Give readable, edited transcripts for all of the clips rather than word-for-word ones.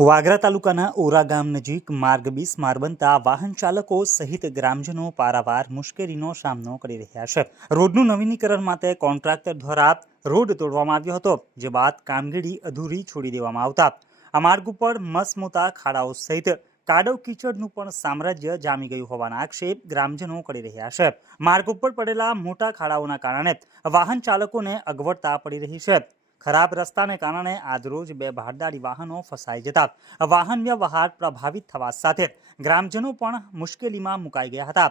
વાગરા તાલુકાના ઓરા ગામ નજીક માર્ગ બિસ્માર બનતા વાહન ચાલકો સહિત ગ્રામજનો પારાવાર મુશ્કેલીનો સામનો કરી રહ્યા છે। રોડનું નવીનીકરણ માટે કોન્ટ્રાક્ટર દ્વારા રોડ તોડવામાં આવ્યો હતો, જે બાદ કામગીરી અધૂરી છોડી દેવામાં આવતા આ માર્ગ ઉપર મસમોટા ખાડાઓ સહિત કાદવ કીચડનું પણ સામ્રાજ્ય જામી ગયું હોવાના આક્ષેપ ગ્રામજનો કરી રહ્યા છે। માર્ગ ઉપર પડેલા મોટા ખાડાઓના કારણે વાહન ચાલકોને અગવડતા પડી રહી છે। खराब रस्ताने कारणे આજરોજ બે ભારદારી વાહનો ફસાઈ જતા વાહન વ્યવહાર પ્રભાવિત થવા સાથે ગ્રામજનો પણ મુશ્કેલીમાં મુકાઈ ગયા હતા।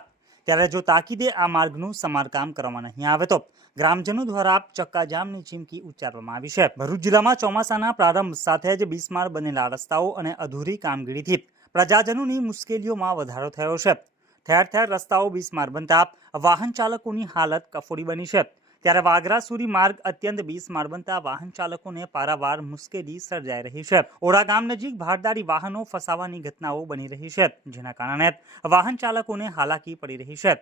ત્યારે જો તાકીદે આ માર્ગનું સમારકામ કરવામાં નહીં આવે તો ગ્રામજનો દ્વારા ચક્કાજામની ચીમકી ઉચ્ચારવામાં આવી છે। ભરૂચ જિલ્લામાં ચોમાસાના પ્રારંભ સાથે જ બિસ્માર બનેલા રસ્તાઓ અને અધૂરી કામગીરીથી પ્રજાજનોની મુશ્કેલીઓમાં વધારો થયો છે। ઠેર ઠેર રસ્તાઓ બિસ્માર બનતા વાહન ચાલકોની હાલત કફોડી બની છે। ત્યારે વાગરા સુરી માર્ગ અત્યંત બિસ્માર બનતા વાહન ચાલકોને પારાવાર મુશ્કેલી સર્જાઈ રહી છે। ઓરા ગામ નજીક ભારદારી વાહનો ફસાવાની ઘટનાઓ બની રહી છે, જેના કારણે વાહન ચાલકોને હાલાકી પડી રહી છે।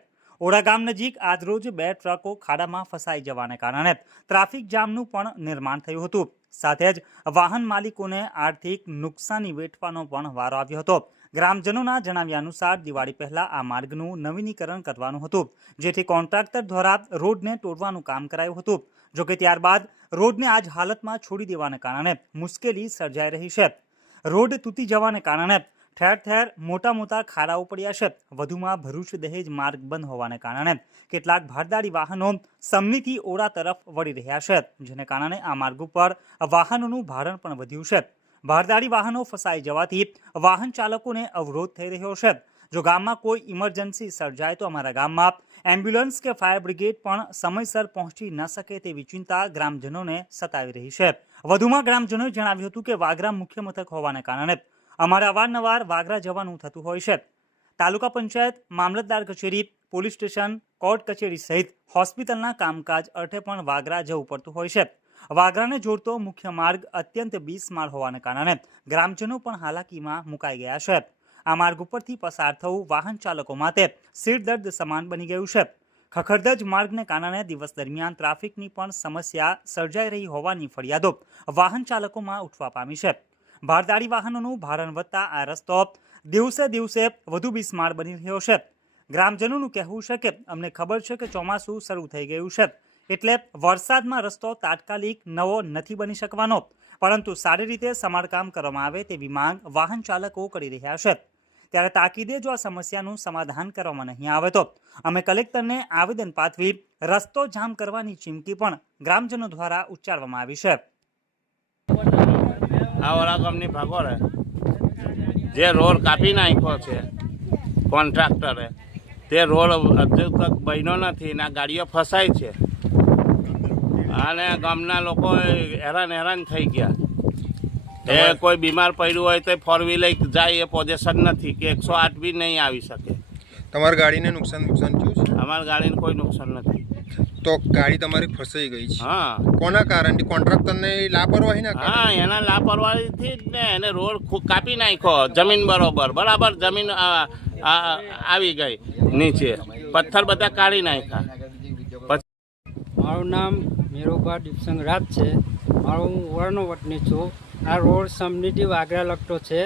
ઓરા ગામ નજીક આજરોજ બે ટ્રકો ખાડામાં ફસાઈ જવાને કારણે ટ્રાફિક જામનું પણ નિર્માણ થયું હતું, સાથે જ વાહન માલિકોને આર્થિક નુકસાની વેઠવાનો પણ વારો આવ્યો હતો। ગ્રામજનોના જણાવ્યા અનુસાર દિવાળી પહેલા આ માર્ગનું નવીનીકરણ કરવાનું હતું, જેથી કોન્ટ્રાક્ટર દ્વારા રોડને તોડવાનું કામ કરાયું હતું। જોકે ત્યારબાદ રોડને આજ હાલતમાં છોડી દેવાને કારણે મુશ્કેલી સર્જાઈ રહી છે। રોડ તૂટી જવાને કારણે ઠેર ઠેર મોટા ખાડાઓ પડ્યા છે। વધુમાં ભરૂચ દહેજ માર્ગ બંધ હોવાને કારણે કેટલાક ભારદારી વાહનો સમનીથી ઓરા તરફ વળી રહ્યા છે, જેને કારણે આ માર્ગ ઉપર વાહનોનું ભારણ પણ વધ્યું છે। ભારદારી વાહનો ફસાઈ જવાથી વાહન ચાલકોને અવરોધ થઈ રહ્યો છે। જો ગામમાં કોઈ ઇમરજન્સી સર્જાય તો અમારા ગામમાં એમ્બ્યુલન્સ કે ફાયર બ્રિગેડ પણ સમયસર પહોંચી ન શકે તેવી ચિંતા ગ્રામજનોને સતાવી રહી છે। વધુમાં ગ્રામજનોએ જણાવ્યું હતું કે વાગરા મુખ્ય મથક હોવાને કારણે અમારે અવારનવાર વાગરા જવાનું થતું હોય છે। તાલુકા પંચાયત, મામલતદાર કચેરી, પોલીસ સ્ટેશન, કોર્ટ કચેરી સહિત હોસ્પિટલના કામકાજ અર્થે પણ વાગરા જવું પડતું હોય છે। વાગરાને જોડતો મુખ્ય માર્ગ અત્યંત બિસ્માર હોવાને કારણે ગ્રામજનો પણ હાલાકીમાં મુકાઈ ગયા છે। આ માર્ગ ઉપરથી પસાર થવું વાહન ચાલકો માટે સિરદર્દ સમાન બની ગયું છે। ખખડધજ માર્ગને કારણે દિવસ દરમિયાન ટ્રાફિકની પણ સમસ્યા સર્જાઈ રહી હોવાની ફરિયાદો વાહન ચાલકોમાં ઉઠવા પામી છે। ભારદારી વાહનોનું ભારણ વધતા આ રસ્તો દિવસે દિવસે વધુ બિસ્માર બની રહ્યો છે। ગ્રામજનોનું કહેવું છે કે અમને ખબર છે કે ચોમાસું શરૂ થઈ ગયું છે, એટલે વરસાદમાં રસ્તો તાત્કાલિક નવો નથી બની શકવાનો, પરંતુ સારી રીતે સમારકામ કરવામાં આવે તેવી માંગ વાહન ચાલકો કરી રહ્યા છે। ત્યારે તાકીદે જો આ સમસ્યાનું સમાધાન કરવામાં નહીં આવે તો અમે કલેક્ટરને આવેદન પાઠવી રસ્તો જામ કરવાની ચીમકી પણ ગ્રામજનો દ્વારા ઉચ્ચારવામાં આવી છે। આ ઓરા ગામની ભાગોળે જે રોડ કાપી નાખ્યો છે કોન્ટ્રાક્ટરે, તે રોડ હજુ તક બન્યો નથી ને ગાડીઓ ફસાય છે અને ગામના લોકો હેરાન થઈ ગયા। એ કોઈ બીમાર પડ્યું હોય તો 4 વ્હીલર જાય એ પોઝિશન નથી કે 108 બી નહીં આવી શકે। તમારી ગાડીને નુકસાન થયું છે? અમારી ગાડીને કોઈ નુકસાન નથી। તો ગાડી તમારી ફસાઈ ગઈ છે? હા। કોના કારણથી? કોન્ટ્રાક્ટરને લાપરવાહી ના? હા, એના લાપરવાહીથી જ ને એને રોડ કાપી નાખ્યો, જમીન બરાબર જમીન આવી ગઈ નીચે, પથ્થર બધા કાઢી નાખ્યા। મારું નામ મેરુભા દીપસંગ રાજ છે। હું ઓરાનો વતની છું। આ રોડ સમનીથી વાગરા લગતો છે।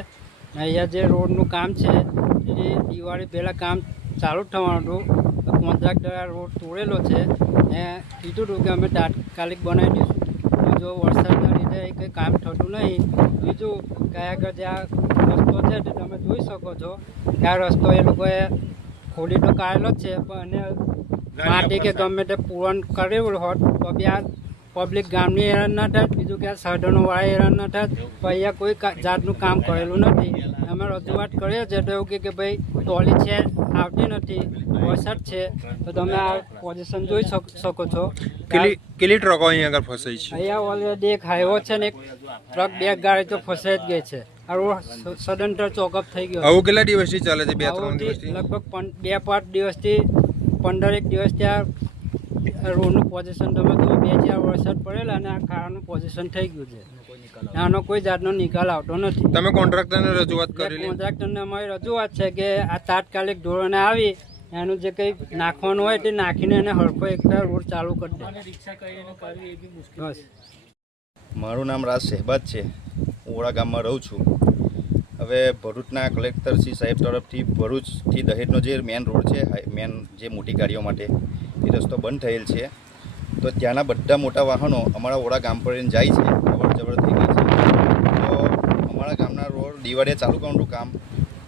અહીંયા જે રોડનું કામ છે એ દિવાળી પહેલાં કામ ચાલુ થવાનું હતું, તો કોન્ટ્રાક્ટરે આ રોડ તોડેલો છે ને કીધું હતું કે અમે તાત્કાલિક બનાવી દઈશું। જો વરસાદના લીધે કંઈ કામ થતું નહીં। બીજું કે આગળ જે આ રસ્તો છે તે તમે જોઈ શકો છો કે આ રસ્તો એ લોકોએ ખોલી તો કાઢેલો જ છે, પણ એને માટી કે ગમે તે પૂરણ કરેલું હોત તો બી આ પબ્લિક ગામની હેરાન ના થાય। બીજું કે આ સાધનોવાળા હેરાન ના થાય, પણ અહીંયા કોઈ જાતનું કામ કરેલું નથી। અમે રજૂઆત કરીએ છીએ તો એવું કે ભાઈ ટોલી છે આવતી નથી, વરસાદ છે, તો તમે આ પોઝિશન જોઈ શકો છો। કેટલી ટ્રકો અહીંયા આગળ ફસાઈ છે? અહીંયા ઓલરેડી એક હાઈવો છે ને એક ટ્રક, બે ગાડી તો ફસાઈ જ ગઈ છે। આ રોડ સદંતર ચોકઅપ થઈ ગયો। આવું કેટલા દિવસથી ચાલે છે? 2-3 દિવસથી? લગભગ 2-5 દિવસથી 15 દિવસથી આ રોડનું પોઝિશન તમે તો 2-4 વરસાદ પડેલા અને આ ખાડાનું પોઝિશન થઈ ગયું છે। આનો કોઈ જાતનો નિકાલ આવતો નથી। તમે કોન્ટ્રાક્ટરને રજૂઆત કરી? કોન્ટ્રાક્ટરને અમારી રજૂઆત છે કે આ તાત્કાલિક ધોરણે આવી એનું જે કંઈ નાખવાનું હોય તે નાખીને એને હરખો એકવાર રોડ ચાલુ કરી દે। બસ। મારું નામ રાજ શહેબાજ છે। ઓરા ગામમાં રહું છું। હવે ભરૂચના કલેક્ટર શ્રી સાહેબ તરફથી ભરૂચથી દહેજનો જે મેન રોડ છે મેન જે મોટી ગાડીઓ માટે એ રસ્તો બંધ થયેલ છે. તો ત્યાંના બધા મોટા વાહનો અમારા ઓળા ગામ પર જાય છે, અવર જવર થઈ ગઈ છે. તો અમારા ગામના રોડ દિવાળીએ ચાલુ કરવાનું કામ,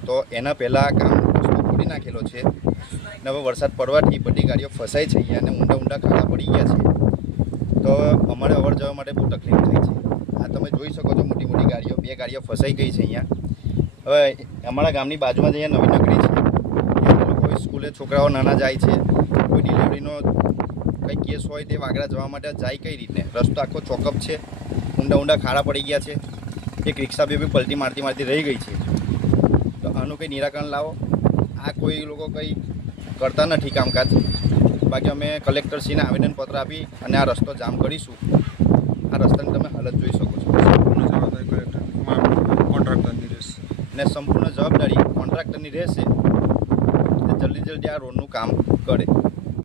તો એના પહેલાં કામ રસ્તો ખોલી નાખેલો છે અને હવે વરસાદ પડવાથી બધી ગાડીઓ ફસાઈ છે અહીંયા અને ઊંડા ખાડા પડી ગયા છે. તો અમારે અવર જવર માટે બહુ તકલીફ થાય છે. આ તમે જોઈ શકો છો, મોટી મોટી ગાડીઓ, 2 ગાડીઓ ફસાઈ ગઈ છે અહીંયા. હવે અમારા ગામની બાજુમાં જ અહીંયા નવી નગરી છે, ત્યાં લોકો સ્કૂલે છોકરાઓ નાના જાય છે, કોઈ ડિલિવરીનો કંઈ કેસ હોય તે વાગરા જવા માટે જાય કઈ રીતને? રસ્તો આખો ચોકઅપ છે, ઊંડા ખાડા પડી ગયા છે. એક રિક્ષા બી પલટી મારતી રહી ગઈ છે. તો આનું કંઈ નિરાકરણ લાવો. આ કોઈ લોકો કંઈ કરતા નથી કામકાજ. બાકી અમે કલેક્ટરશ્રીને આવેદનપત્ર આપી અને આ રસ્તો જામ કરીશું. આ રસ્તાની તમે હાલત જોઈ શકો છો. સંપૂર્ણ જવાબદારી કોન્ટ્રાક્ટરની રહેશે. ને સંપૂર્ણ જવાબદારી કોન્ટ્રાક્ટરની રહેશે. જલ્દી આ રોડનું કામ કરે.